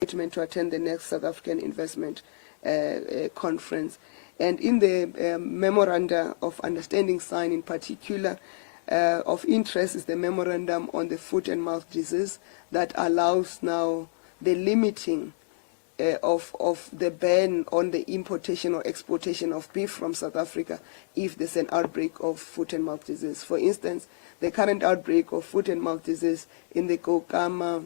commitment to attend the next South African Investment Conference. And in the Memoranda of Understanding signed, in particular, of interest is the Memorandum on the Foot and Mouth Disease that allows now the limiting of the ban on the importation or exportation of beef from South Africa if there's an outbreak of foot and mouth disease. For instance, the current outbreak of foot and mouth disease in the Kokama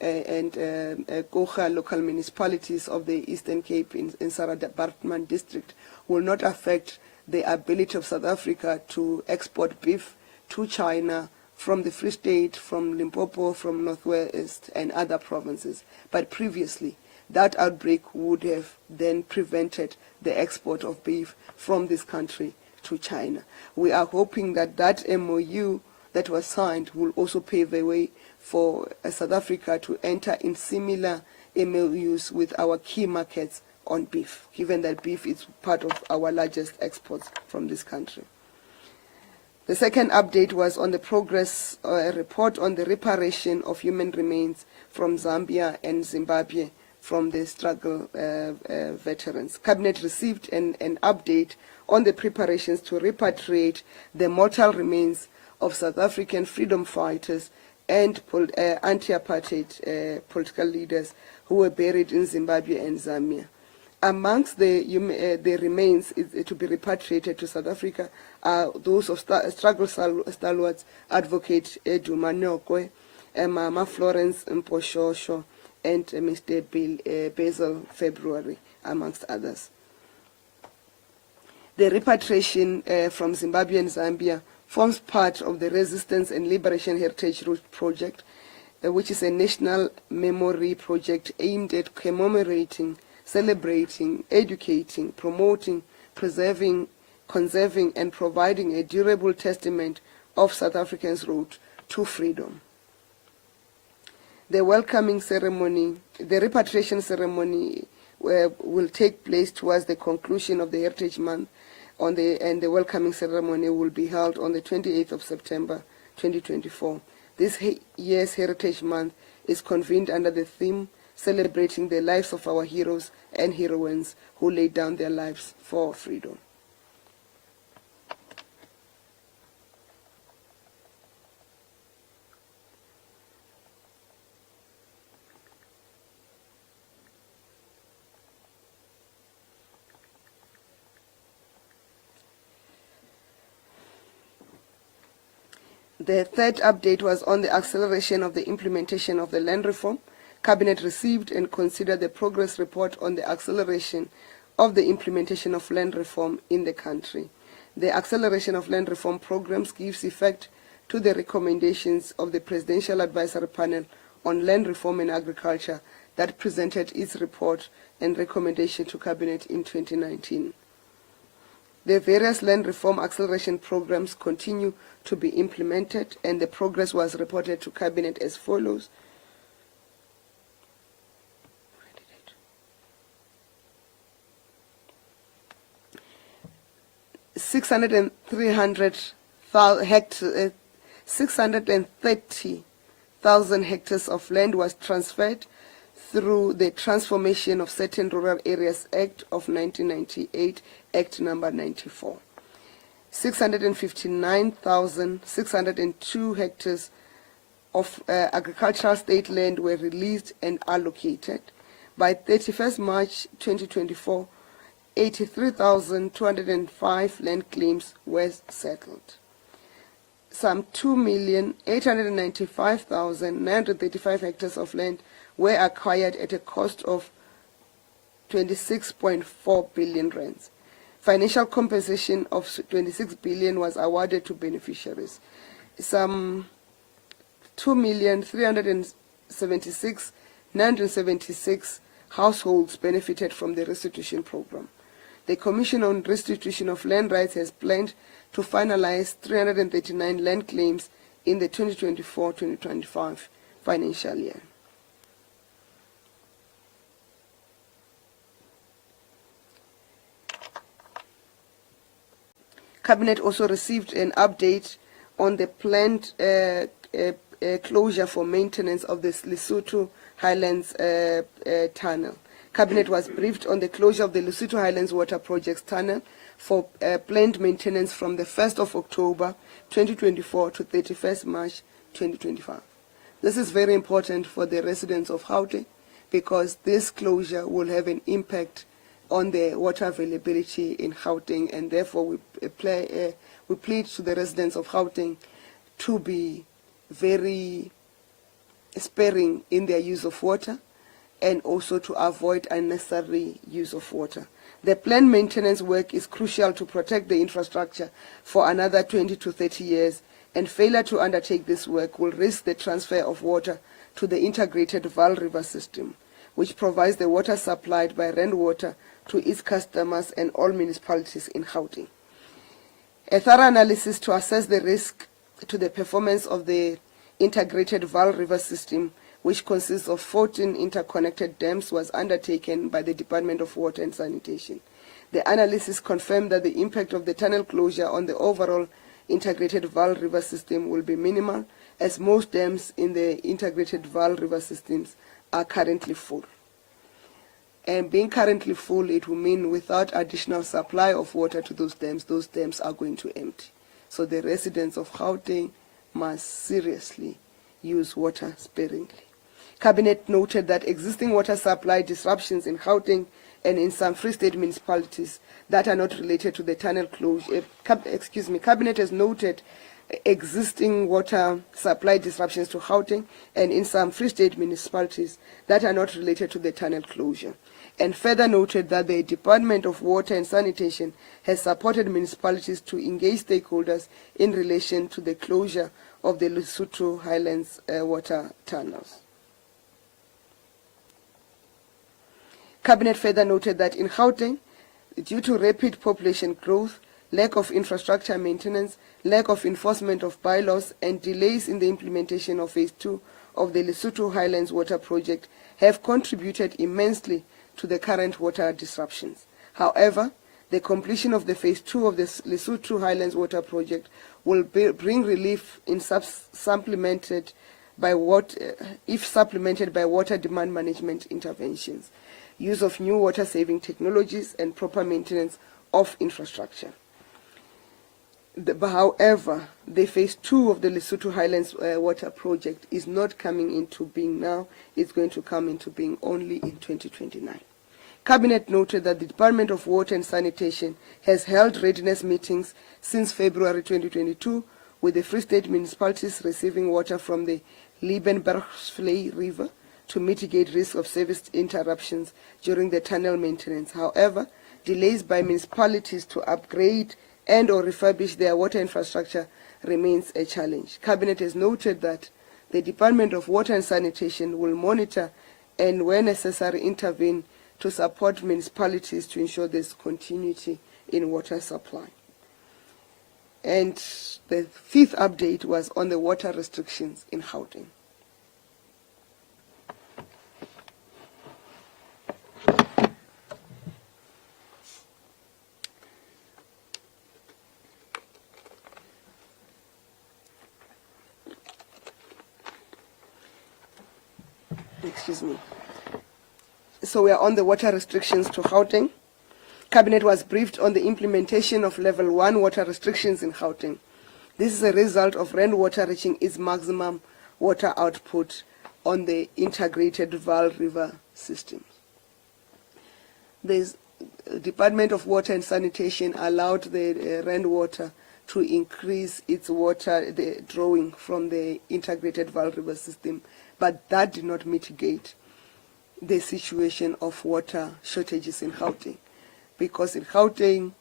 and Kocha local municipalities of the Eastern Cape in Sarah Department District will not affect the ability of South Africa to export beef to China from the Free State, from Limpopo, from Northwest and other provinces. But previously, that outbreak would have then prevented the export of beef from this country to China. We are hoping that that MOU that was signed will also pave the way for South Africa to enter in similar MOUs with our key markets on beef, given that beef is part of our largest exports from this country. The second update was on the progress report on the reparation of human remains from Zambia and Zimbabwe from the struggle veterans. Cabinet received an update on the preparations to repatriate the mortal remains of South African freedom fighters and anti-apartheid political leaders who were buried in Zimbabwe and Zambia. Amongst the remains to be repatriated to South Africa are those of struggle stalwarts, Advocate Edu Manokwe, Mama Florence Mposhosho, and Mr. Basil February, amongst others. The repatriation from Zimbabwe and Zambia forms part of the Resistance and Liberation Heritage Route Project, which is a national memory project aimed at commemorating, celebrating, educating, promoting, preserving, conserving, and providing a durable testament of South Africans' road to freedom. The welcoming ceremony, the repatriation ceremony will take place towards the conclusion of the Heritage Month, and the welcoming ceremony will be held on the 28th of September 2024. This year's Heritage Month is convened under the theme celebrating the lives of our heroes and heroines who laid down their lives for freedom. The third update was on the acceleration of the implementation of the land reform. Cabinet received and considered the progress report on the acceleration of the implementation of land reform in the country. The acceleration of land reform programs gives effect to the recommendations of the Presidential Advisory Panel on Land Reform and Agriculture that presented its report and recommendation to Cabinet in 2019. The various land reform acceleration programs continue to be implemented, and the progress was reported to Cabinet as follows. $630,000 hectares of land was transferred through the Transformation of Certain Rural Areas Act of 1998, Act number 94. 659,602 hectares of agricultural state land were released and allocated. By 31st March 2024, 83,205 land claims were settled. Some 2,895,935 hectares of land were acquired at a cost of 26.4 billion rands. Financial compensation of 26 billion was awarded to beneficiaries. Some 2,376,976 households benefited from the restitution program. The Commission on Restitution of Land Rights has planned to finalize 339 land claims in the 2024-2025 financial year. Cabinet also received an update on the planned closure for maintenance of the Lesotho Highlands Tunnel. Cabinet was briefed on the closure of the Lesotho Highlands Water Projects Tunnel for planned maintenance from the 1st of October 2024 to 31st March 2025. This is very important for the residents of Gauteng because this closure will have an impact on the water availability in Gauteng, and therefore we plead to the residents of Gauteng to be very sparing in their use of water and also to avoid unnecessary use of water. The planned maintenance work is crucial to protect the infrastructure for another 20 to 30 years, and failure to undertake this work will risk the transfer of water to the integrated Vaal River system, which provides the water supplied by rainwater to its customers and all municipalities in Gauteng. A thorough analysis to assess the risk to the performance of the integrated Vaal River system, which consists of 14 interconnected dams, was undertaken by the Department of Water and Sanitation. The analysis confirmed that the impact of the tunnel closure on the overall integrated Vaal River system will be minimal, as most dams in the integrated Vaal River systems are currently full. And being currently full, it will mean without additional supply of water to those dams are going to empty. So the residents of Gauteng must seriously use water sparingly. Cabinet noted that existing water supply disruptions in Gauteng and in some Free State municipalities that are not related to the tunnel closure. Cabinet has noted existing water supply disruptions to Gauteng and in some Free State municipalities that are not related to the tunnel closure, and further noted that the Department of Water and Sanitation has supported municipalities to engage stakeholders in relation to the closure of the Lesotho Highlands water tunnels. Cabinet further noted that in Gauteng, due to rapid population growth, lack of infrastructure maintenance, lack of enforcement of bylaws, and delays in the implementation of Phase 2 of the Lesotho Highlands Water Project have contributed immensely to the current water disruptions. However, the completion of the Phase 2 of the Lesotho Highlands Water Project will bring relief in supplemented by water demand management interventions, use of new water-saving technologies, and proper maintenance of infrastructure. However, the Phase 2 of the Lesotho Highlands Water Project is not coming into being now. It's going to come into being only in 2029. Cabinet noted that the Department of Water and Sanitation has held readiness meetings since February 2022, with the Free State municipalities receiving water from the Liebenbergsvlei River to mitigate risk of service interruptions during the tunnel maintenance. However, delays by municipalities to upgrade and or refurbish their water infrastructure remains a challenge. Cabinet has noted that the Department of Water and Sanitation will monitor and, where necessary, intervene to support municipalities to ensure there's continuity in water supply. And the fifth update was on the water restrictions in Gauteng. Excuse me. So we are on the water restrictions to Gauteng. Cabinet was briefed on the implementation of Level 1 water restrictions in Gauteng. This is a result of rainwater reaching its maximum water output on the integrated Vaal River system. The Department of Water and Sanitation allowed the rainwater to increase its water drawing from the integrated Vaal River system, but that did not mitigate the situation of water shortages in Gauteng. Because in Gauteng,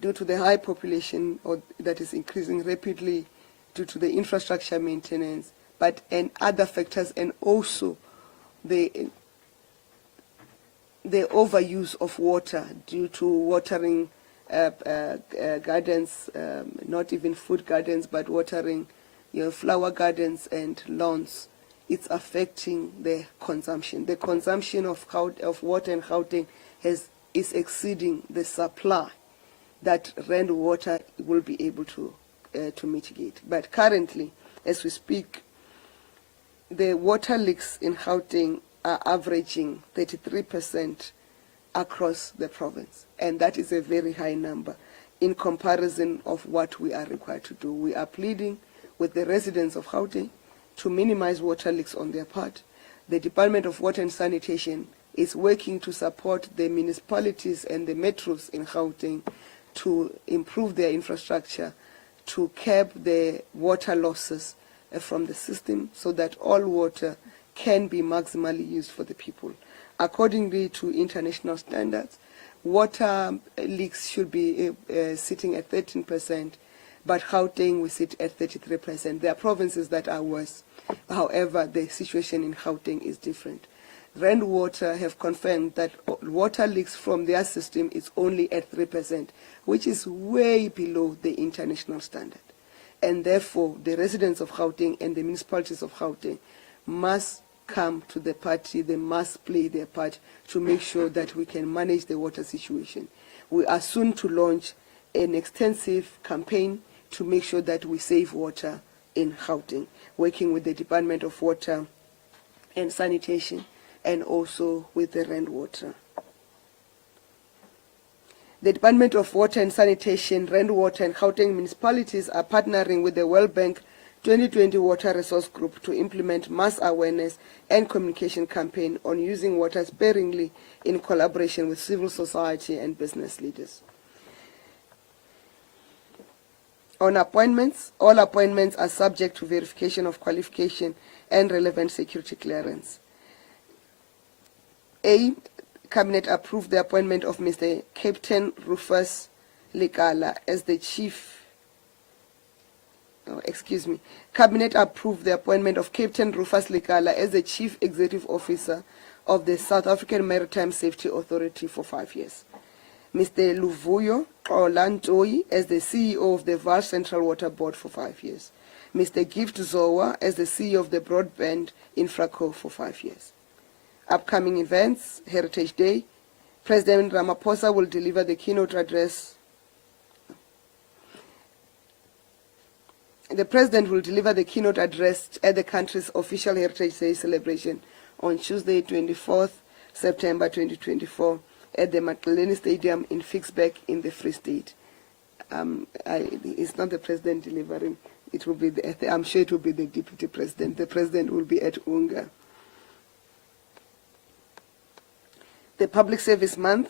due to the high population that is increasing rapidly due to the infrastructure maintenance, and other factors, and also the overuse of water due to watering gardens, not even food gardens, but watering flower gardens and lawns, it's affecting the consumption. The consumption of water in Gauteng is exceeding the supply that rainwater will be able to mitigate. But currently, as we speak, the water leaks in Gauteng are averaging 33% across the province, and that is a very high number in comparison of what we are required to do. We are pleading with the residents of Gauteng to minimize water leaks on their part. The Department of Water and Sanitation is working to support the municipalities and the metros in Gauteng to improve their infrastructure, to curb the water losses from the system so that all water can be maximally used for the people. Accordingly to international standards, water leaks should be sitting at 13%, but Gauteng we sit at 33%. There are provinces that are worse. However, the situation in Gauteng is different. Rand Water have confirmed that water leaks from their system is only at 3%, which is way below the international standard. And therefore, the residents of Gauteng and the municipalities of Gauteng must come to the party. They must play their part to make sure that we can manage the water situation. We are soon to launch an extensive campaign to make sure that we save water in Gauteng, working with the Department of Water and Sanitation and also with the Rand Water. The Department of Water and Sanitation, Rand Water and Gauteng municipalities are partnering with the World Bank 2020 Water Resource Group to implement mass awareness and communication campaign on using water sparingly in collaboration with civil society and business leaders. On appointments, all appointments are subject to verification of qualification and relevant security clearance. A, Cabinet approved the appointment of Mr. Gayton Rufus Lekala as the Cabinet approved the appointment of Gayton Rufus Lekala as the Chief Executive Officer of the South African Maritime Safety Authority for 5 years. Mr. Luvuyo Xolantoi as the CEO of the Vaal Central Water Board for 5 years. Mr. Gift Zowa as the CEO of the Broadband Infraco for 5 years. Upcoming events, Heritage Day, President Ramaphosa will deliver the keynote address. The President will deliver the keynote address at the country's official Heritage Day celebration on Tuesday, 24th September 2024 at the Matleleni Stadium in Ficksburg in the Free State. It's not the President delivering. It will be I'm sure it will be the Deputy President. The President will be at Unga. The Public Service Month.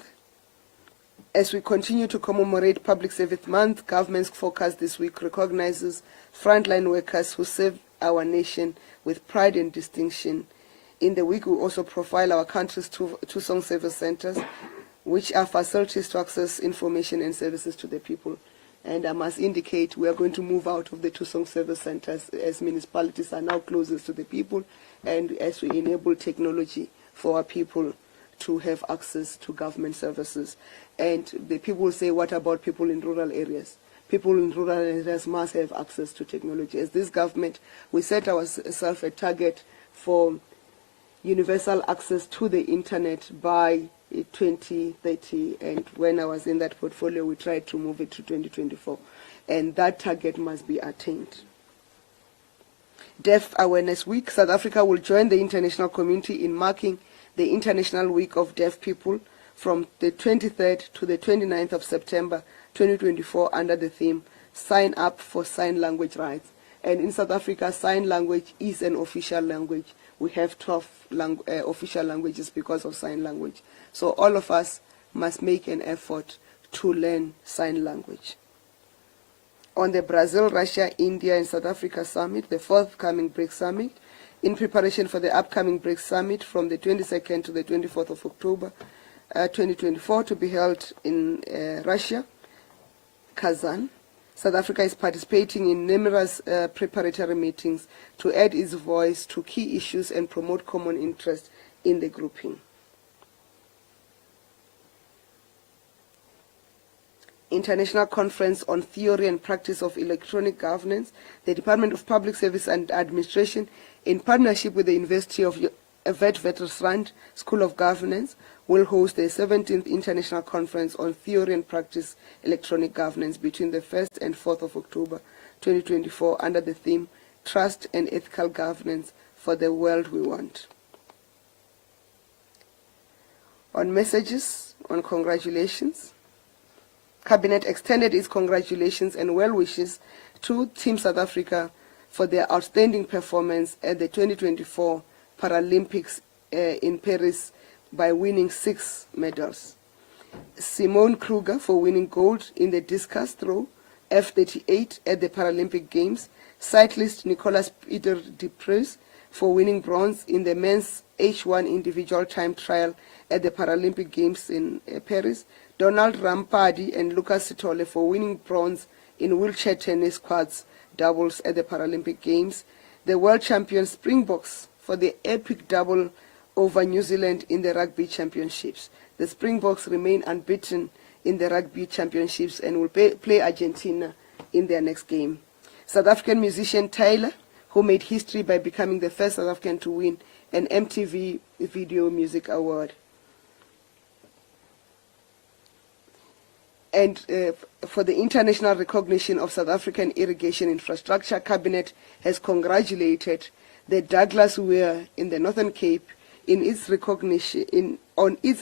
As we continue to commemorate Public Service Month, government's focus this week recognizes frontline workers who serve our nation with pride and distinction. In the week, we also profile our country's two song service centers, which are facilities to access information and services to the people. And I must indicate we are going to move out of the two song service centers as municipalities are now closest to the people, and as we enable technology for our people to have access to government services. And the people say, what about people in rural areas? People in rural areas must have access to technology. As this government, we set ourselves a target for universal access to the internet by 2030, and when I was in that portfolio, we tried to move it to 2024, and that target must be attained. Deaf Awareness Week. South Africa will join the international community in marking the International Week of Deaf People from the 23rd to the 29th of September 2024 under the theme Sign Up for Sign Language Rights. And in South Africa, sign language is an official language. We have 12 official languages because of sign language. So all of us must make an effort to learn sign language. On the Brazil, Russia, India, and South Africa Summit, the forthcoming BRICS Summit, in preparation for the upcoming BRICS Summit from the 22nd to the 24th of October 2024 to be held in Russia, Kazan. South Africa is participating in numerous preparatory meetings to add its voice to key issues and promote common interest in the grouping. International Conference on Theory and Practice of Electronic Governance, the Department of Public Service and Administration, in partnership with the University of Witwatersrand School of Governance, will host the 17th International Conference on Theory and Practice Electronic Governance between the 1st and 4th of October 2024 under the theme Trust and Ethical Governance for the world we want. On messages, on congratulations, Cabinet extended its congratulations and well wishes to Team South Africa for their outstanding performance at the 2024 Paralympics in Paris by winning 6 medals. Simone Kruger for winning gold in the discus throw F38 at the Paralympic Games. Cyclist Nicolas Peter Deprez for winning bronze in the men's H1 individual time trial at the Paralympic Games in Paris. Donald Rampadi and Lucas Sitole for winning bronze in wheelchair tennis quads doubles at the Paralympic Games. The world champion Springboks for the epic double over New Zealand in the Rugby Championships. The Springboks remain unbeaten in the Rugby Championships and will play Argentina in their next game. South African musician Tyler, who made history by becoming the first South African to win an MTV Video Music Award. And for the international recognition of South African irrigation infrastructure, Cabinet has congratulated the Douglas Weir in the Northern Cape on its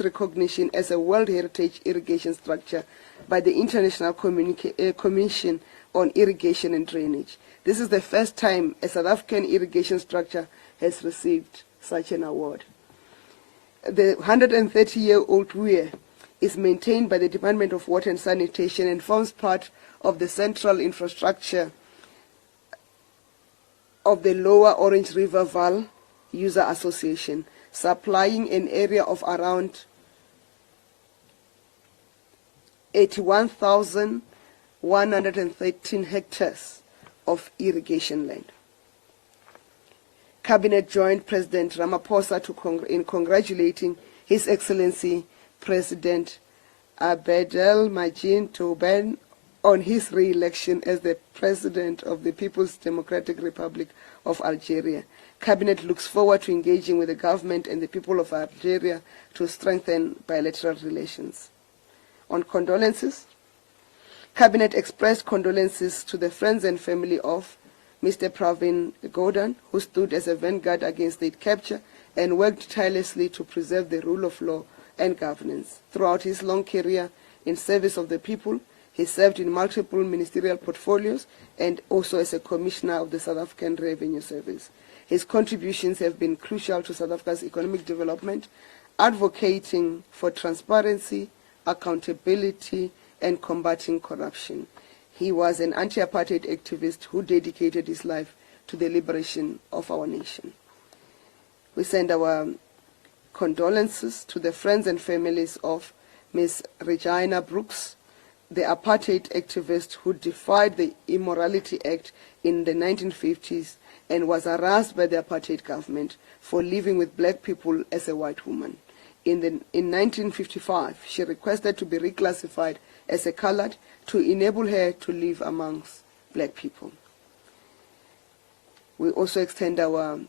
recognition as a World Heritage irrigation structure by the International Commission on Irrigation and Drainage. This is the first time a South African irrigation structure has received such an award. The 130-year-old Weir is maintained by the Department of Water and Sanitation and forms part of the central infrastructure of the Lower Orange River Vaal User Association, supplying an area of around 81,113 hectares of irrigation land. Cabinet joined President Ramaphosa in congratulating His Excellency President Abdel Majid Tebboune on his re-election as the President of the People's Democratic Republic of Algeria. Cabinet looks forward to engaging with the government and the people of Algeria to strengthen bilateral relations. On condolences, Cabinet expressed condolences to the friends and family of Mr. Pravin Gordhan, who stood as a vanguard against state capture and worked tirelessly to preserve the rule of law and governance. Throughout his long career in service of the people, he served in multiple ministerial portfolios and also as a commissioner of the South African Revenue Service. His contributions have been crucial to South Africa's economic development, advocating for transparency, accountability, and combating corruption. He was an anti-apartheid activist who dedicated his life to the liberation of our nation. We send our condolences to the friends and families of Ms. Regina Brooks, the apartheid activist who defied the Immorality Act in the 1950s and was harassed by the apartheid government for living with black people as a white woman. In 1955, she requested to be reclassified as a colored to enable her to live amongst black people. We also extend our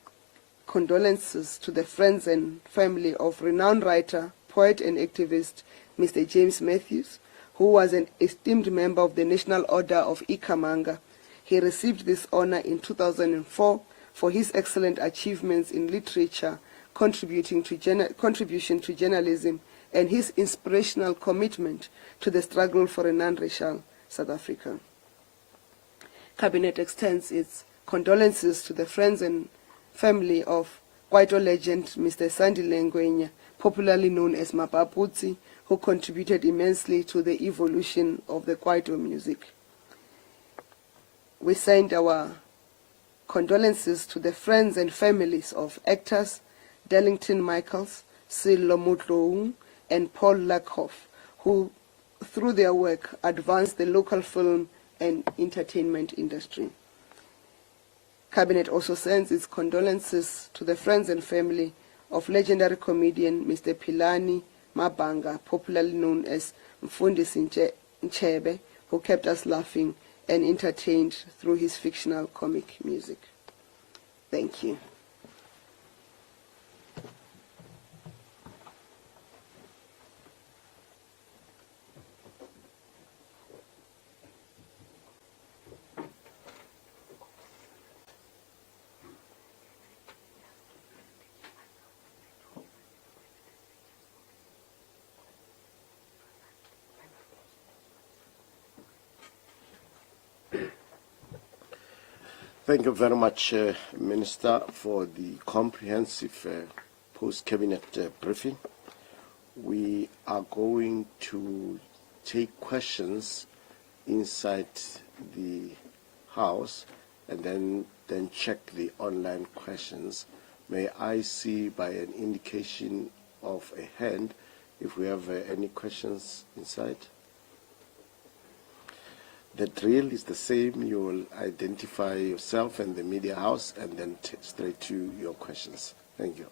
condolences to the friends and family of renowned writer, poet, and activist Mr. James Matthews, who was an esteemed member of the National Order of Ikamanga. He received this honor in 2004 for his excellent achievements in literature, contribution to journalism, and his inspirational commitment to the struggle for a non-racial South Africa. Cabinet extends its condolences to the friends and family of Kwaito legend Mr. Sandy Lengwenya, popularly known as Mapaputsi, who contributed immensely to the evolution of the Kwaito music. We send our condolences to the friends and families of actors Darlington Michaels, Silo Mutloung, and Paul Lakoff, who, through their work, advanced the local film and entertainment industry. Cabinet also sends its condolences to the friends and family of legendary comedian Mr. Philani Mabanga, popularly known as Mfundisi Nchebe, who kept us laughing and entertained through his fictional comic music. Thank you. Thank you very much, Minister, for the comprehensive post-cabinet briefing. We are going to take questions inside the House and then check the online questions. May I see by an indication of a hand if we have any questions inside? The drill is the same. You will identify yourself and the media house and then straight to your questions. Thank you.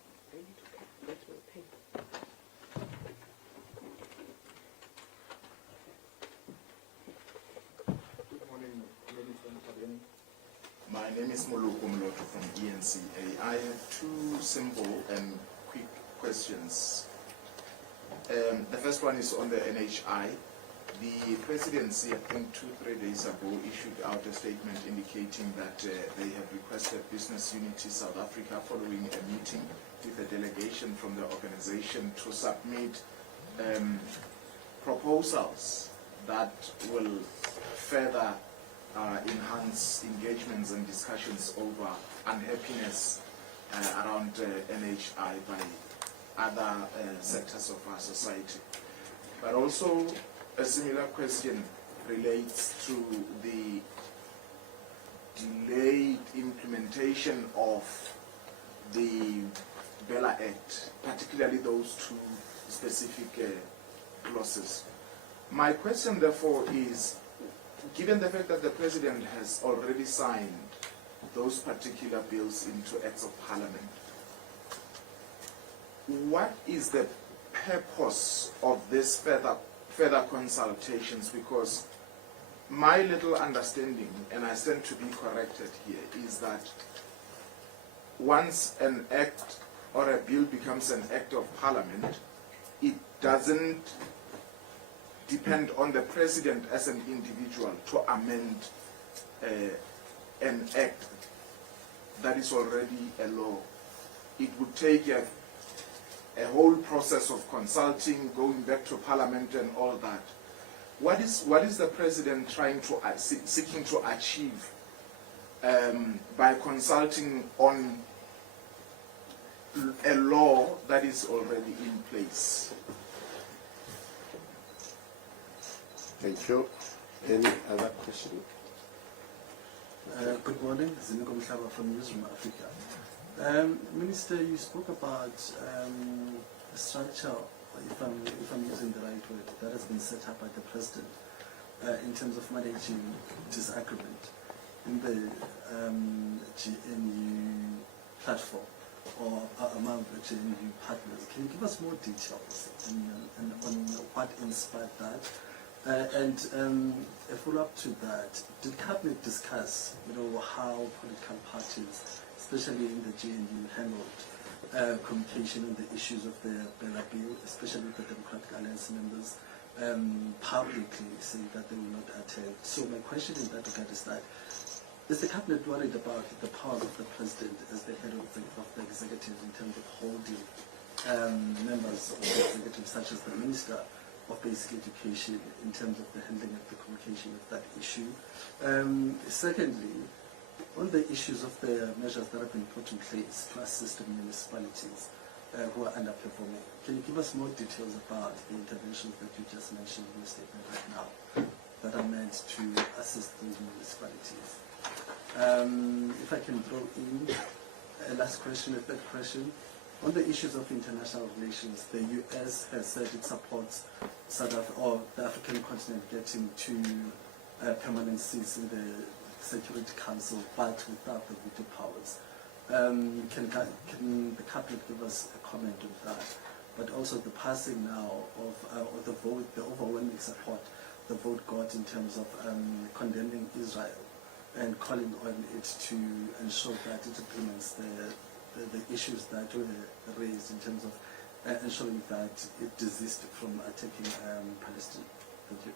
My name is Moluko Mloto from ENCA. I have two simple and quick questions. The first one is on the NHI. The presidency, I think 2-3 days ago, issued out a statement indicating that they have requested Business Unity South Africa, following a meeting with a delegation from the organization, to submit proposals that will further enhance engagements and discussions over unhappiness around NHI by other sectors of our society. But also, a similar question relates to the delayed implementation of the Bella Act, particularly those two specific clauses. My question, therefore, is, given the fact that the President has already signed those particular bills into Acts of Parliament, what is the purpose of this further consultations? Because my little understanding, and I stand to be corrected here, is that once an act or a bill becomes an act of Parliament, it doesn't depend on the President as an individual to amend an act that is already a law. It would take a whole process of consulting, going back to Parliament and all that. What is the President seeking to achieve by consulting on a law that is already in place? Thank you. Any other question? Good morning, Ziniko Mhlaba from Newsroom Africa. Minister, you spoke about a structure, if I'm using the right word, that has been set up by the President in terms of managing disagreement in the GNU platform or among the GNU partners. Can you give us more details on what inspired that? And a follow-up to that, did Cabinet discuss, how political parties, especially in the GNU, handled communication on the issues of the Bella Bill, especially the Democratic Alliance members, publicly saying that they will not attend? So my question in that regard is that, is the Cabinet worried about the powers of the President as the head of the executive in terms of holding members of the executive, such as the Minister of Basic Education, in terms of the handling of the communication of that issue? Secondly, on the issues of the measures that have been put in place to assist the municipalities who are underperforming, can you give us more details about the interventions that you just mentioned in your statement right now that are meant to assist those municipalities? If I can throw in a last question, a third question. On the issues of international relations, the US has said it supports the African continent getting to permanent seats in the Security Council, but without the veto powers. Can the Cabinet give us a comment on that? But also the passing now of the vote, the overwhelming support the vote got in terms of condemning Israel and calling on it to ensure that it implements the issues that were raised in terms of ensuring that it desists from attacking Palestine. Thank you.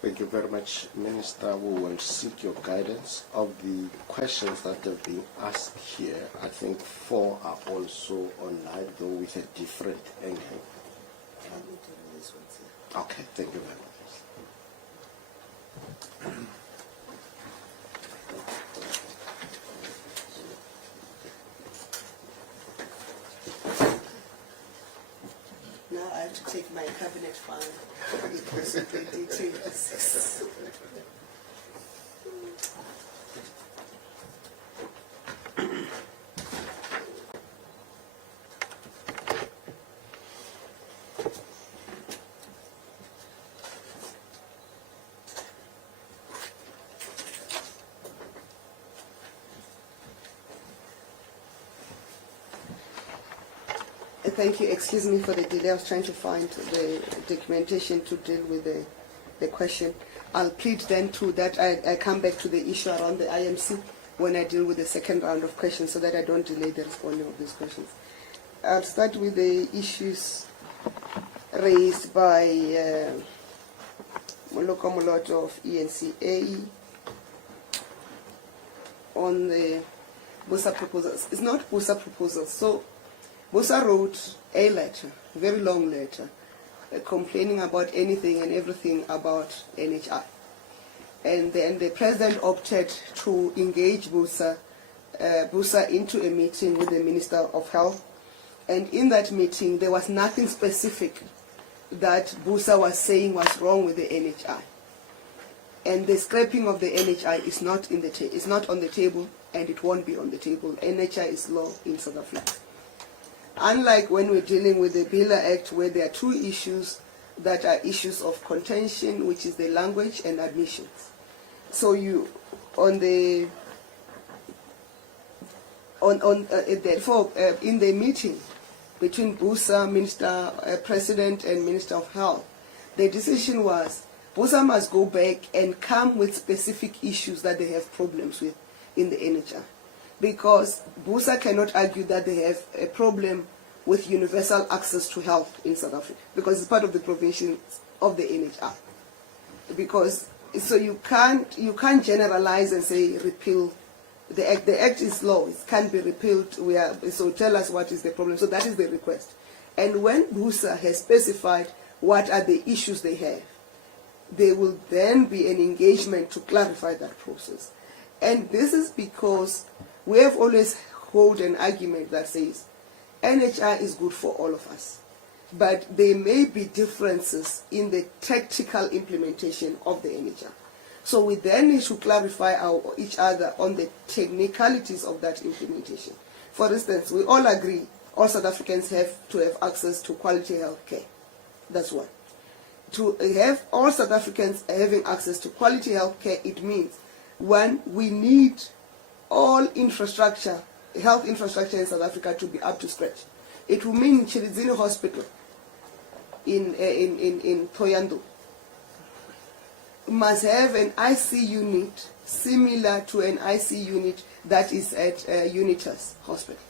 Thank you very much, Minister. We will seek your guidance. Of the questions that have been asked here, I think 4 are also online, though with a different angle. Okay, thank you very much. have to take my cabinet file. The details. Thank you. Excuse me for the delay. I was trying to find the documentation to deal with the question. I'll plead then to that I come back to the issue around the IMC when I deal with the second round of questions so that I don't delay the responding of these questions. I'll start with the issues raised by Moloko Moloto of ENCA on the BUSA proposals. It's not BUSA proposals. So BUSA wrote a letter, a very long letter, complaining about anything and everything about NHI. And then the president opted to engage BUSA into a meeting with the Minister of Health. And in that meeting, there was nothing specific that BUSA was saying was wrong with the NHI. And the scrapping of the NHI is not on the table, and it won't be on the table. NHI is law in South Africa. Unlike when we're dealing with the Bila Act, where there are two issues that are issues of contention, which is the language and admissions. So therefore, in the meeting between BUSA, President and Minister of Health, the decision was BUSA must go back and come with specific issues that they have problems with in the NHI. Because BUSA cannot argue that they have a problem with universal access to health in South Africa, because it's part of the provisions of the NHI. Because so you can't generalize and say repeal the act. The act is law; it can't be repealed. So tell us what is the problem. So that is the request. And when BUSA has specified what are the issues they have, there will then be an engagement to clarify that process. And this is because we have always held an argument that says NHI is good for all of us, but there may be differences in the tactical implementation of the NHI. So we then need to clarify each other on the technicalities of that implementation. For instance, we all agree all South Africans have to have access to quality health care. That's one. To have all South Africans having access to quality health care, it means, one, we need all infrastructure, health infrastructure in South Africa to be up to scratch. It will mean Chilizini Hospital in Thohoyandou must have an IC unit similar to an IC unit that is at Unitas Hospital.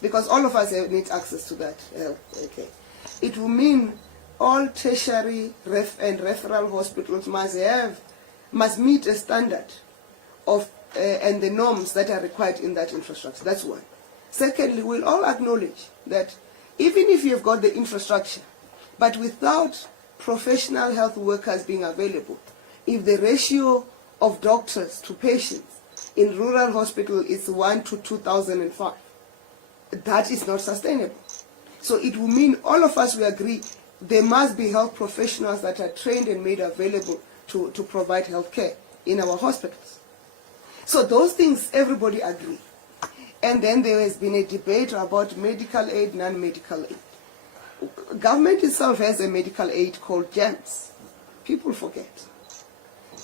Because all of us need access to that. Okay. It will mean all tertiary and referral hospitals must meet a standard of and the norms that are required in that infrastructure. That's one. Secondly, we'll all acknowledge that even if you've got the infrastructure, but without professional health workers being available, if the ratio of doctors to patients in rural hospital is 1 to 2005, that is not sustainable. So it will mean all of us, we agree, there must be health professionals that are trained and made available to provide health care in our hospitals. So those things, everybody agree. And then there has been a debate about medical aid, non-medical aid. Government itself has a medical aid called GEMS. People forget.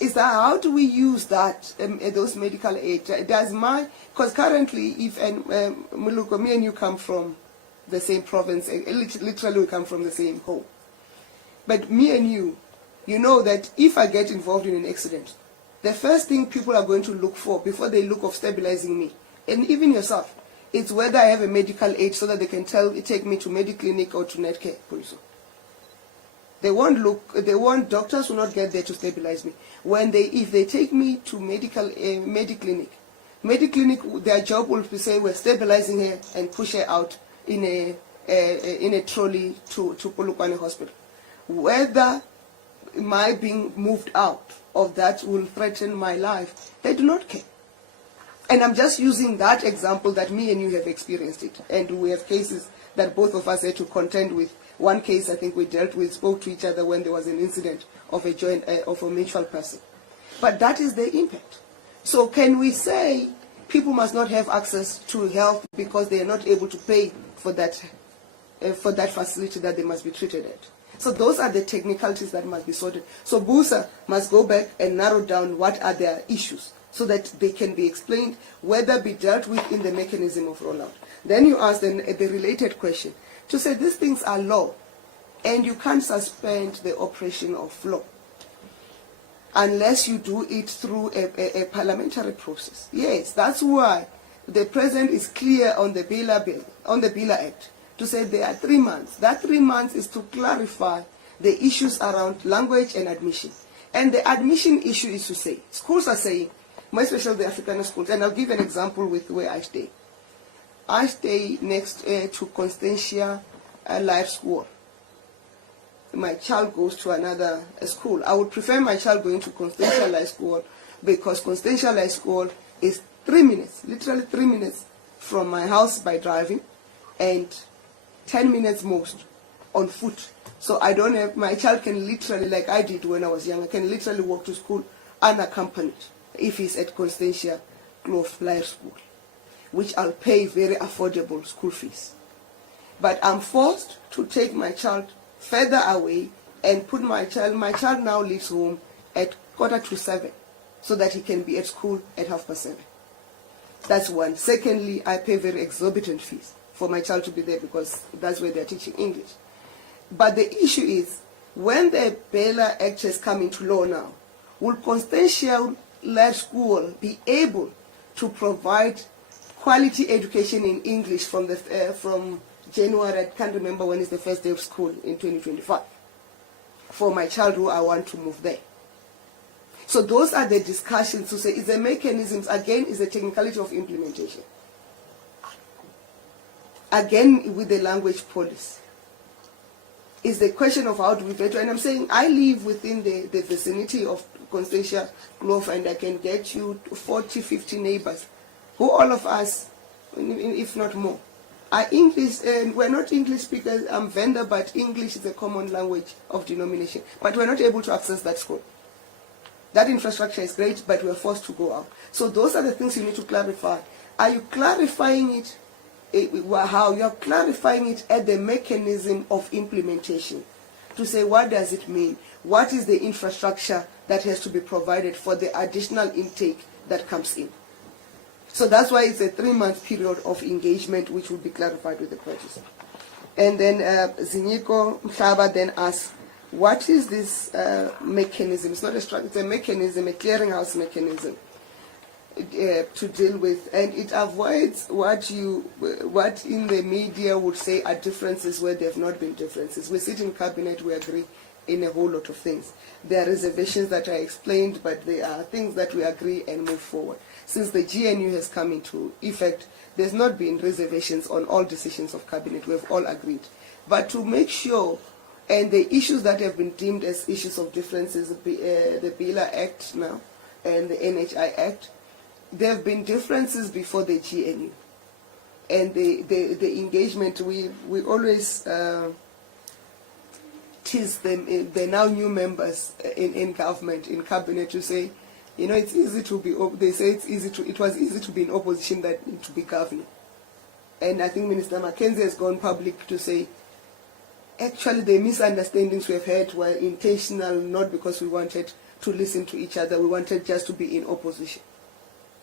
Is that how do we use that, those medical aid? Because currently, if Muluko, me and you come from the same province, literally we come from the same home. But me and you know that if I get involved in an accident, the first thing people are going to look for before they look of stabilizing me, and even yourself, it's whether I have a medical aid so that they can take me to Mediclinic or to Netcare. They won't doctors will not get there to stabilize me. If they take me to Mediclinic, their job will be say we're stabilizing her and push her out in a trolley to Polokwane Hospital. Whether my being moved out of that will threaten my life, they do not care. And I'm just using that example that me and you have experienced it. And we have cases that both of us had to contend with. One case I think we dealt with, spoke to each other when there was an incident of a joint, of a mutual person. But that is the impact. So can we say people must not have access to health because they are not able to pay for that facility that they must be treated at? So those are the technicalities that must be sorted. So BUSA must go back and narrow down what are their issues so that they can be explained, whether be dealt with in the mechanism of rollout. Then you ask the related question to say these things are law and you can't suspend the operation of law unless you do it through a parliamentary process. Yes, that's why the President is clear on the Bila Act to say there are 3 months. That 3 months is to clarify the issues around language and admission. And the admission issue is to say, schools are saying, more especially the Afrikaner schools, and I'll give an example with where I stay. I stay next to Constantia Life School. My child goes to another school. I would prefer my child going to Constantia Life School because Constantia Life School is 3 minutes, literally 3 minutes from my house by driving and 10 minutes most on foot. So I don't have, my child can literally, like I did when I was young, I can literally walk to school unaccompanied if he's at Constantia Life School, which I'll pay very affordable school fees. But I'm forced to take my child further away and put my child now leaves home at 6:45 so that he can be at school at 7:30. That's one. Secondly, I pay very exorbitant fees for my child to be there because that's where they're teaching English. But the issue is, when the Bela Act has come into law now, will Constantia Life School be able to provide quality education in English from January, I can't remember when is the first day of school in 2025, for my child who I want to move there? So those are the discussions to say, is the mechanisms, again, is the technicality of implementation. Again, with the language policy. Is the question of how do we veto, and I'm saying I live within the vicinity of Constantia Grove and I can get you 40, 50 neighbors who all of us, if not more, are English, and we're not English speakers. I'm Venda, but English is a common language of denomination. But we're not able to access that school. That infrastructure is great, but we're forced to go out. So those are the things you need to clarify. Are you clarifying it? How you are clarifying it at the mechanism of implementation to say, what does it mean? What is the infrastructure that has to be provided for the additional intake that comes in? So that's why it's a 3-month period of engagement, which will be clarified with the purchaser. And then Zinyiko Mhlaba then asks, what is this mechanism? It's not a structure, it's a mechanism, a clearinghouse mechanism to deal with, and it avoids what in the media would say are differences where there have not been differences. We sit in cabinet, we agree in a whole lot of things. There are reservations that are explained, but there are things that we agree and move forward. Since the GNU has come into effect, there's not been reservations on all decisions of cabinet. We've all agreed. But to make sure, and the issues that have been deemed as issues of differences, the Bila Act now and the NHI Act, there have been differences before the GNU. And the engagement, we always tease them, the now new members in government, in cabinet, to say, you know, it's easy to be, they say it was easy to be in opposition than to be governing. And I think Minister Mackenzie has gone public to say, actually the misunderstandings we've had were intentional, not because we wanted to listen to each other, we wanted just to be in opposition.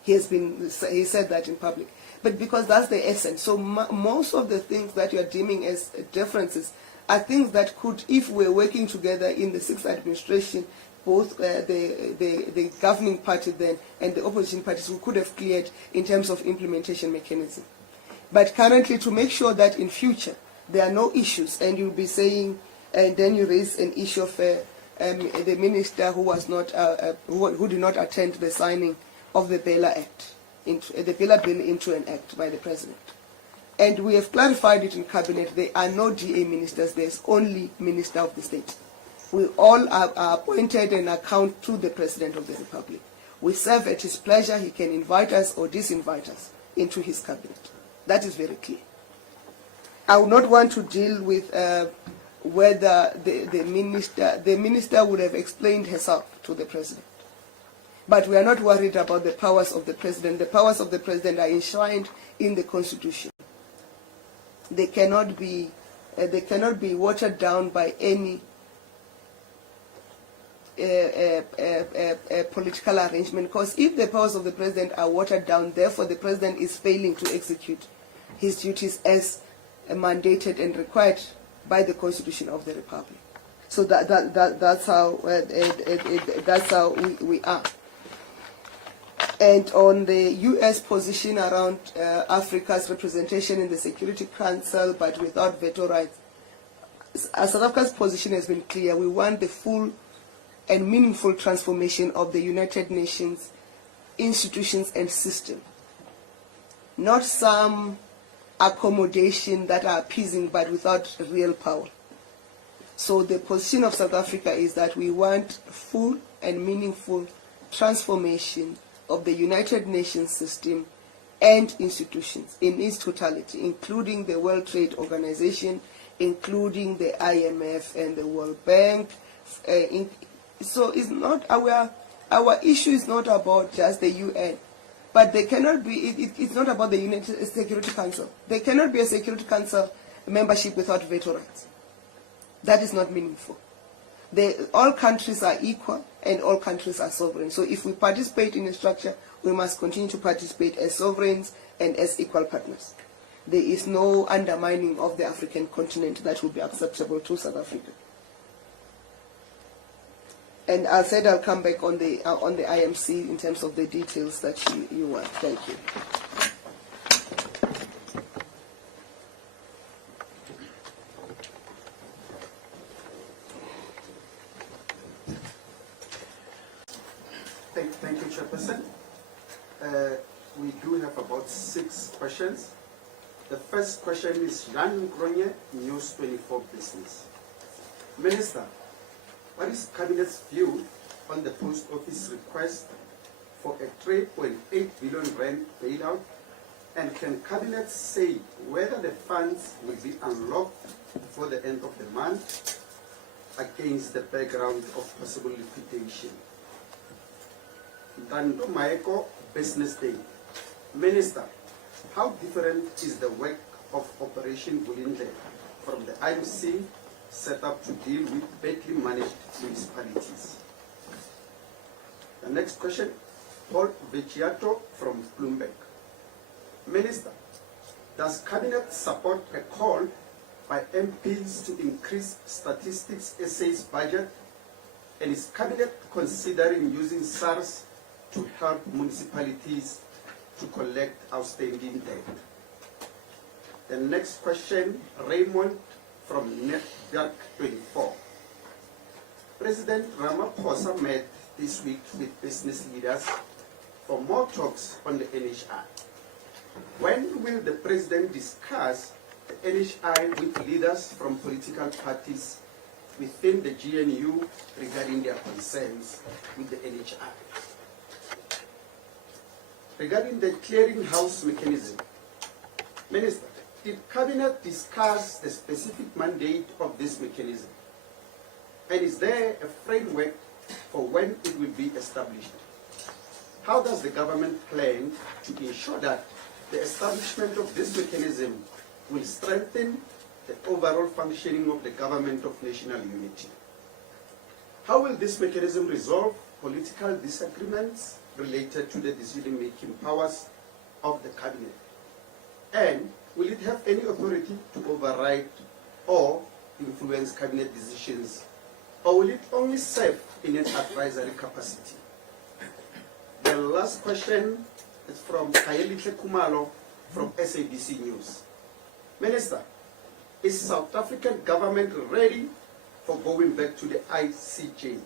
He said that in public. But because that's the essence. So most of the things that you're deeming as differences are things that could, if we're working together in the 6th administration, both the governing party then and the opposition parties, we could have cleared in terms of implementation mechanism. But currently, to make sure that in future there are no issues, and you'll be saying, and then you raise an issue of the minister who was not, who did not attend the signing of the Bela Act, the Bela Bill into an act by the President. And we have clarified it in cabinet. There are no DA ministers. There's only Minister of the State. We all are appointed and account to the President of the Republic. We serve at his pleasure. He can invite us or disinvite us into his cabinet. That is very clear. I would not want to deal with whether the minister would have explained herself to the president. But we are not worried about the powers of the president. The powers of the president are enshrined in the Constitution. They cannot be watered down by any political arrangement. Because if the powers of the president are watered down, therefore the president is failing to execute his duties as mandated and required by the Constitution of the Republic. So that's how we are. And on the U.S. position around Africa's representation in the Security Council, but without veto rights, South Africa's position has been clear. We want the full and meaningful transformation of the United Nations institutions and system, not some accommodation that are appeasing but without real power. So the position of South Africa is that we want full and meaningful transformation of the United Nations system and institutions in its totality, including the World Trade Organization, including the IMF and the World Bank. So it's not our issue is not about just the UN, but they cannot be. It's not about the United Security Council. There cannot be a Security Council membership without veto rights. That is not meaningful. All countries are equal and all countries are sovereign. So if we participate in a structure, we must continue to participate as sovereigns and as equal partners. There is no undermining of the African continent that will be acceptable to South Africa. And I said I'll come back on the IMC in terms of the details that you want. Thank you. Thank you, Chairperson. We do have about 6 questions. The first question is Jan Gronje, News 24 Business. Minister, what is Cabinet's view on the Post Office request for a 3.8 billion rand bailout? And can Cabinet say whether the funds will be unlocked before the end of the month against the background of possible liquidation? Dando Maeko, Business Day. Minister, how different is the work of Operation Vulindle from the IMC set up to deal with badly managed municipalities? The next question, Paul Vecchiato from Bloomberg. Minister, does Cabinet support a call by MPs to increase Statistics SA's budget? And is Cabinet considering using SARS to help municipalities to collect outstanding debt? The next question, Raymond from Network 24. President Ramaphosa met this week with business leaders for more talks on the NHI. When will the President discuss the NHI with leaders from political parties within the GNU regarding their concerns with the NHI? Regarding the clearinghouse mechanism, Minister, did Cabinet discuss the specific mandate of this mechanism? And is there a framework for when it will be established? How does the government plan to ensure that the establishment of this mechanism will strengthen the overall functioning of the government of national unity? How will this mechanism resolve political disagreements related to the decision-making powers of the Cabinet? And will it have any authority to override or influence Cabinet decisions, or will it only serve in an advisory capacity? The last question is from Kayelitle Kumalo from SABC News. Minister, is South African government ready for going back to the ICJ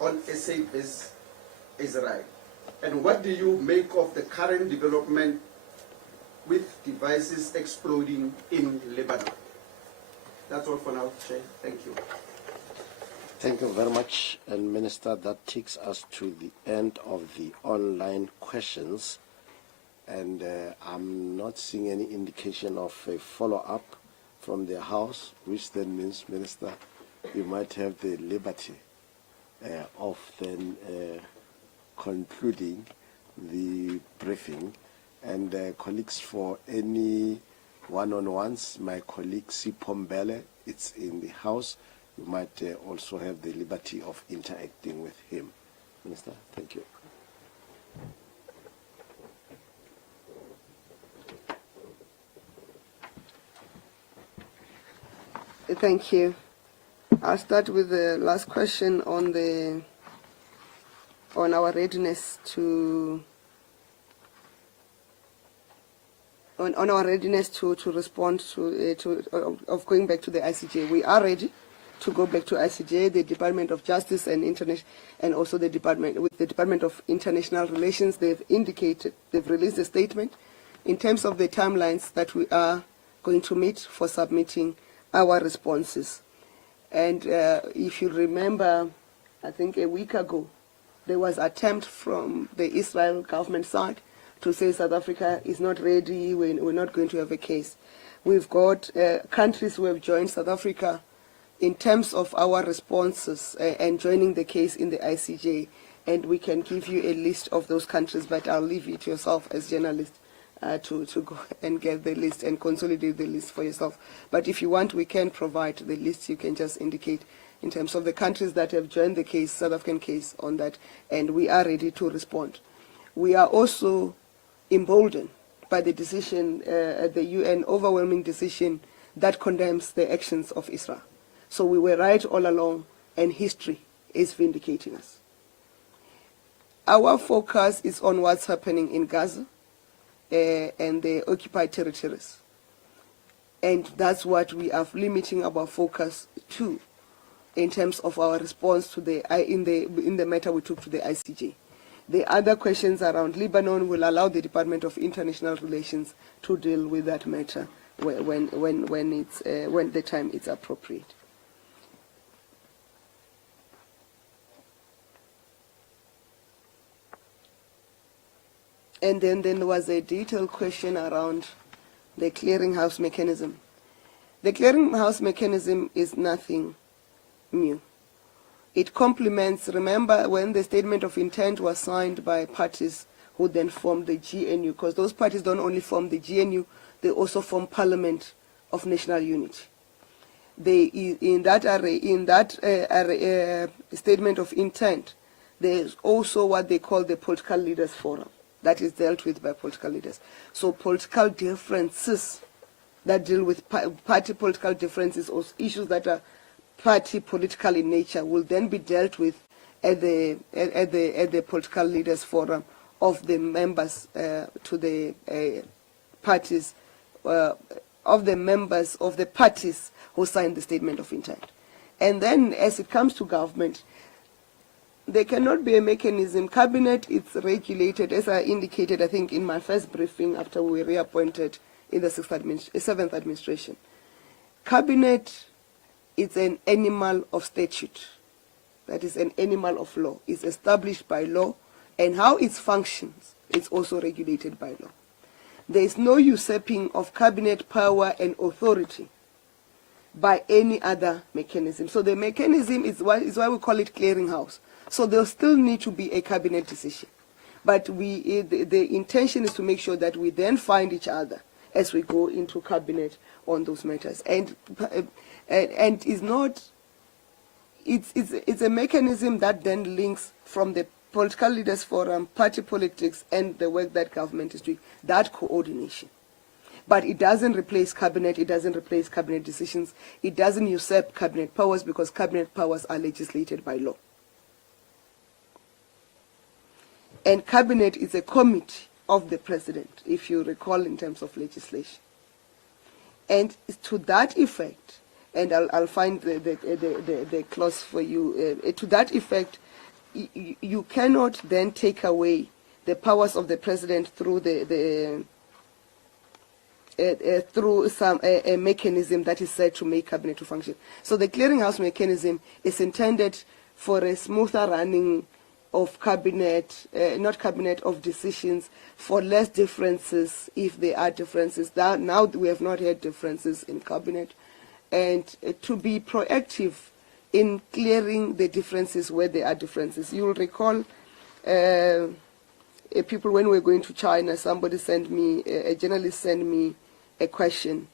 on SA vs Israel? And what do you make of the current development with devices exploding in Lebanon? That's all for now, Chair. Thank you. Thank you very much. And Minister, that takes us to the end of the online questions. And I'm not seeing any indication of a follow-up from the House, which then means, Minister, you might have the liberty of then concluding the briefing. And colleagues, for any one-on-ones, my colleague Sipombele, it's in the House. You might also have the liberty of interacting with him. Minister, thank you. Thank you. I'll start with the last question on our readiness to respond of going back to the ICJ. We are ready to go back to ICJ. The Department of Justice and also the Department of International Relations, they've released a statement in terms of the timelines that we are going to meet for submitting our responses. And if you remember, I think a week ago, there was an attempt from the Israel government side to say South Africa is not ready, we're not going to have a case. We've got countries who have joined South Africa in terms of our responses and joining the case in the ICJ, and we can give you a list of those countries, but I'll leave it to yourself as journalists to go and get the list and consolidate the list for yourself. But if you want, we can provide the list. You can just indicate in terms of the countries that have joined the case, South African case on that, and we are ready to respond. We are also emboldened by the decision, the UN overwhelming decision that condemns the actions of Israel. So we were right all along, and history is vindicating us. Our focus is on what's happening in Gaza and the occupied territories. And that's what we are limiting our focus to in terms of our response to in the matter we took to the ICJ. The other questions around Lebanon will allow the Department of International Relations to deal with that matter when the time is appropriate. And then there was a detailed question around the clearinghouse mechanism. The clearinghouse mechanism is nothing new. It complements, remember when the statement of intent was signed by parties who then formed the GNU, because those parties don't only form the GNU, they also form Parliament of National Unity. In that statement of intent, there's also what they call the Political Leaders Forum. That is dealt with by political leaders. So political differences that deal with party political differences or issues that are party political in nature will then be dealt with at the Political Leaders Forum of the members to the parties, of the members of the parties who signed the statement of intent. And then as it comes to government, there cannot be a mechanism. Cabinet is regulated, as I indicated, I think, in my first briefing after we were reappointed in the 7th administration. Cabinet is an animal of statute. That is an animal of law. It's established by law, and how it functions is also regulated by law. There is no usurping of cabinet power and authority by any other mechanism. So the mechanism is why we call it clearinghouse. So there'll still need to be a cabinet decision. But the intention is to make sure that we then find each other as we go into cabinet on those matters. And it's a mechanism that then links from the Political Leaders Forum, party politics, and the work that government is doing, that coordination. But it doesn't replace cabinet, it doesn't replace cabinet decisions, it doesn't usurp cabinet powers, because cabinet powers are legislated by law. And cabinet is a committee of the president, if you recall, in terms of legislation. And to that effect, and I'll find the clause for you, to that effect, you cannot then take away the powers of the president through the through a mechanism that is said to make cabinet to function. So the clearinghouse mechanism is intended for a smoother running of cabinet, not cabinet, of decisions, for less differences if there are differences. Now we have not had differences in cabinet, and to be proactive in clearing the differences where there are differences. You will recall people, when we were going to China, somebody sent me, a journalist sent me a question,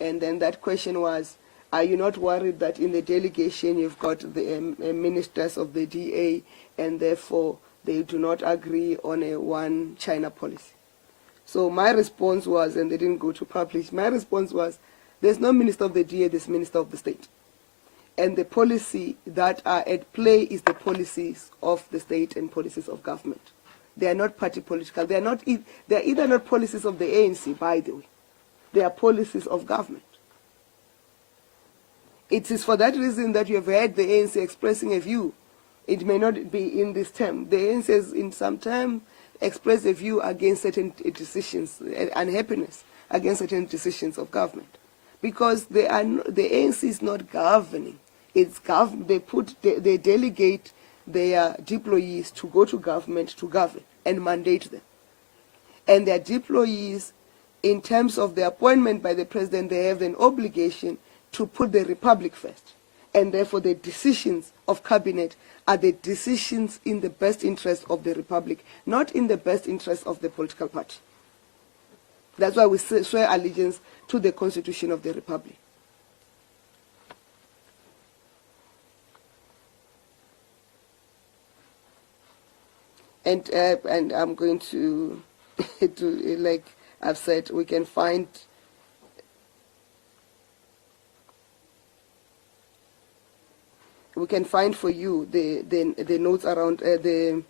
and then that question was, are you not worried that in the delegation you've got the ministers of the DA and therefore they do not agree on a one China policy? So my response was, and they didn't go to publish, my response was, there's no minister of the DA, there's minister of the state. And the policy that are at play is the policies of the state and policies of government. They are not party political. They are either not policies of the ANC, by the way. They are policies of government. It is for that reason that you have heard the ANC expressing a view. It may not be in this term. The ANC has in some time expressed a view against certain decisions, unhappiness against certain decisions of government. Because the ANC is not governing. It's they delegate their deployees to go to government to govern and mandate them. And their deployees, in terms of the appointment by the president, they have an obligation to put the republic first. And therefore the decisions of cabinet are the decisions in the best interest of the republic, not in the best interest of the political party. That's why we swear allegiance to the Constitution of the Republic. And I'm going to, like I've said, we can find for you the notes around the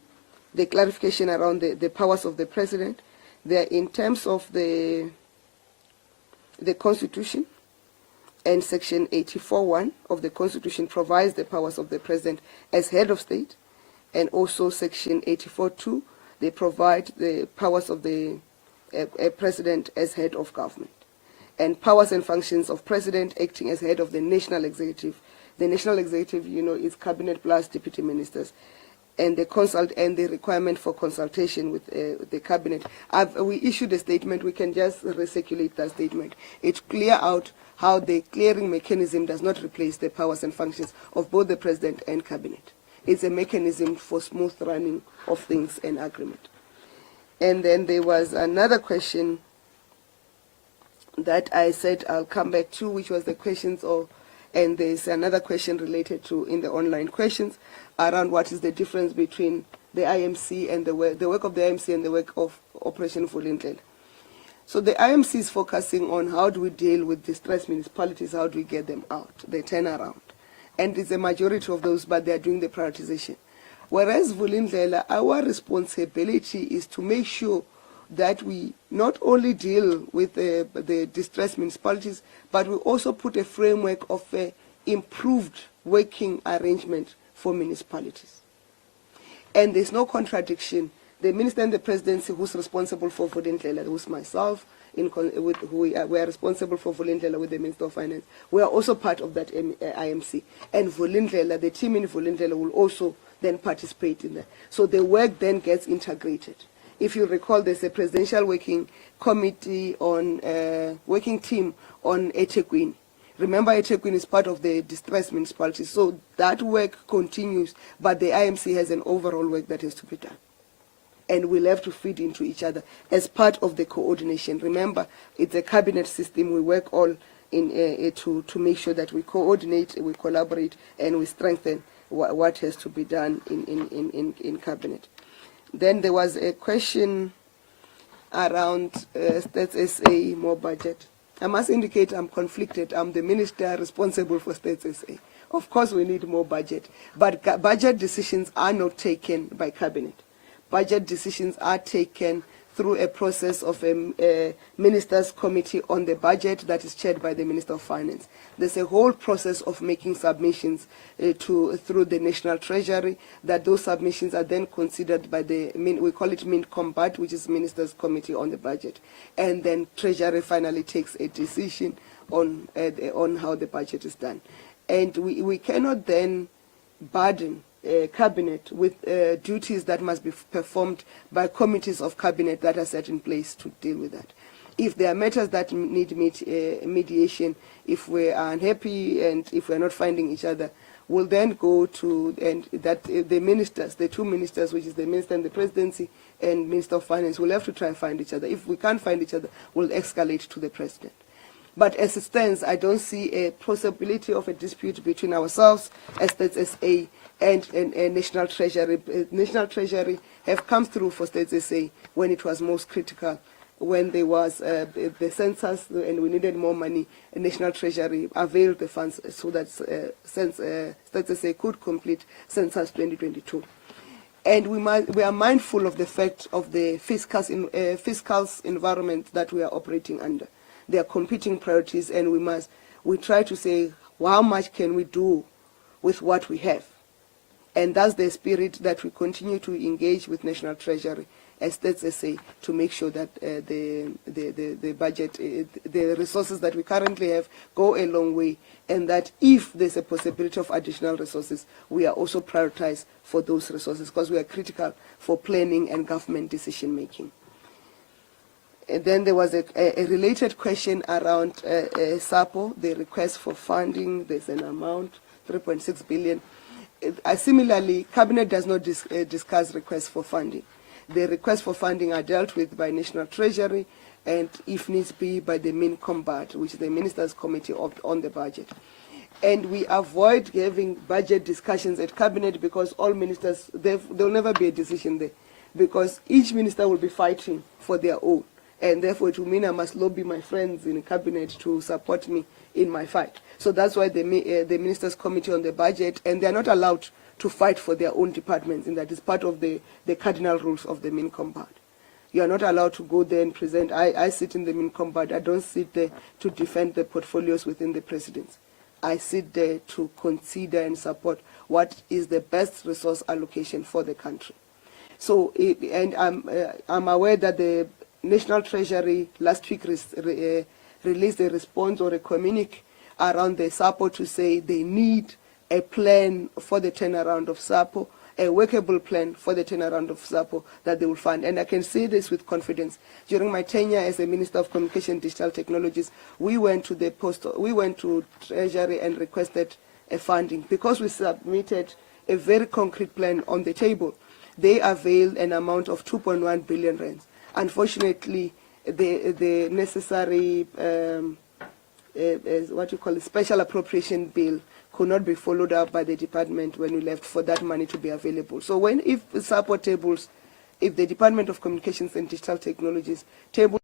clarification around the powers of the president. They're in terms of the Constitution, and Section 84(1) of the Constitution provides the powers of the president as head of state, and also Section 84(2), they provide the powers of the president as head of government, and powers and functions of president acting as head of the national executive. The national executive, is cabinet plus deputy ministers, and the requirement for consultation with the cabinet. We issued a statement. We can just recirculate that statement. It clear out how the clearing mechanism does not replace the powers and functions of both the president and cabinet. It's a mechanism for smooth running of things and agreement. And then there was another question that I said I'll come back to, which was the questions of, and there's another question related to in the online questions around what is the difference between the IMC and the work of the IMC and the work of Operation Vulindlela. So the IMC is focusing on how do we deal with distressed municipalities, how do we get them out, the turnaround. And it's a majority of those, but they're doing the prioritization. Whereas Vulindlela, our responsibility is to make sure that we not only deal with the distressed municipalities, but we also put a framework of improved working arrangement for municipalities. And there's no contradiction. The minister and the presidency who's responsible for Vulindlela, who's myself, we are responsible for Vulindlela with the Minister of Finance. We are also part of that IMC. And Vulindlela, the team in Vulindlela will also then participate in that. So the work then gets integrated. If you recall, there's a presidential working committee on working team on eThekwini. Remember, eThekwini is part of the distressed municipalities, so that work continues, but the IMC has an overall work that has to be done. And we'll have to feed into each other as part of the coordination. Remember, it's a cabinet system. We work all in to make sure that we coordinate, we collaborate, and we strengthen what has to be done in cabinet. Then there was a question around Stats SA, more budget. I must indicate I'm conflicted. I'm the minister responsible for Stats SA. Of course we need more budget, but budget decisions are not taken by cabinet. Budget decisions are taken through a process of a Ministers' Committee on the Budget that is chaired by the Minister of Finance. There's a whole process of making submissions through the National Treasury, that those submissions are then considered by we call it MINCOMBUD, which is Ministers' Committee on the Budget. And then Treasury finally takes a decision on how the budget is done. And we cannot then burden Cabinet with duties that must be performed by committees of Cabinet that are set in place to deal with that. If there are matters that need mediation, if we are unhappy and if we are not finding each other, we'll then go to the ministers, the two ministers, which is the Minister and the Presidency and Minister of Finance, will have to try and find each other. If we can't find each other, we'll escalate to the President. But as it stands, I don't see a possibility of a dispute between ourselves, as States SA, and National Treasury. National Treasury have come through for States SA when it was most critical, when there was the census and we needed more money. National Treasury availed the funds so that States SA could complete census 2022. And we are mindful of the fact of the fiscal environment that we are operating under. There are competing priorities, and we try to say, well, how much can we do with what we have? And that's the spirit that we continue to engage with National Treasury as States SA to make sure that the budget, the resources that we currently have go a long way, and that if there's a possibility of additional resources, we are also prioritized for those resources, because we are critical for planning and government decision making. And then there was a related question around SAPO, the request for funding. There's an amount, 3.6 billion. Similarly, Cabinet does not discuss requests for funding. The requests for funding are dealt with by National Treasury and, if needs be, by the MINCOMBUD, which is the Ministers' Committee on the Budget. And we avoid having budget discussions at Cabinet because all ministers, there will never be a decision there, because each minister will be fighting for their own. And therefore it will mean I must lobby my friends in the Cabinet to support me in my fight. So that's why the Ministers' Committee on the Budget, and they are not allowed to fight for their own departments, and that is part of the cardinal rules of the MINCOMBUD. You are not allowed to go there and present. I sit in the MINCOMBUD. I don't sit there to defend the portfolios within the presidency. I sit there to consider and support what is the best resource allocation for the country. So, and I'm aware that the National Treasury last week released a response or a communique around the SAPO to say they need a plan for the turnaround of SAPO, a workable plan for the turnaround of SAPO that they will fund. And I can say this with confidence. During my tenure as a Minister of Communication and Digital Technologies, we went to Treasury and requested a funding because we submitted a very concrete plan on the table. They availed an amount of 2.1 billion rands. Unfortunately, the necessary what you call a special appropriation bill could not be followed up by the department when we left for that money to be available. So if SAPO tables, if the Department of Communications and Digital Technologies tables